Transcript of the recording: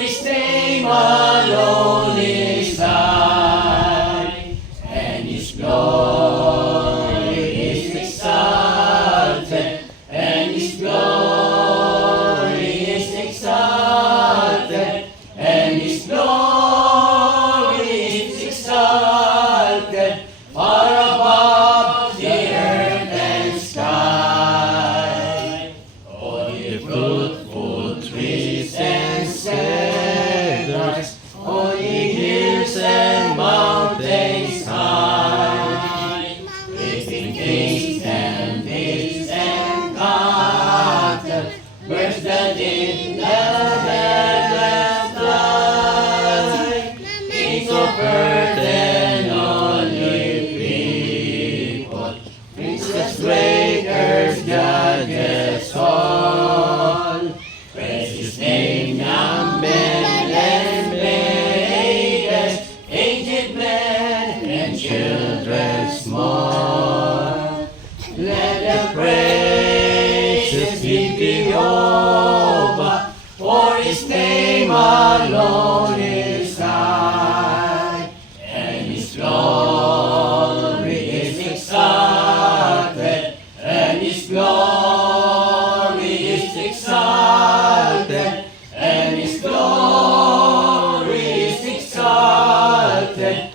His name alone is high, and His glory is exalted, and His glory is exalted, and His glory is exalted, far above the earth and sky. All ye fruitful trees and cedars, all ye hills and mountains high, living things and beasts and cattle, birds that in the heavens fly, kings of earth and all ye people, princes, breakers, judges all, praise His name, young men and maidens, aged men and children small. Let the praises be Jehovah, for His name alone is high, and His glory is exalted, and His glory is exalted, and His glory is exalted,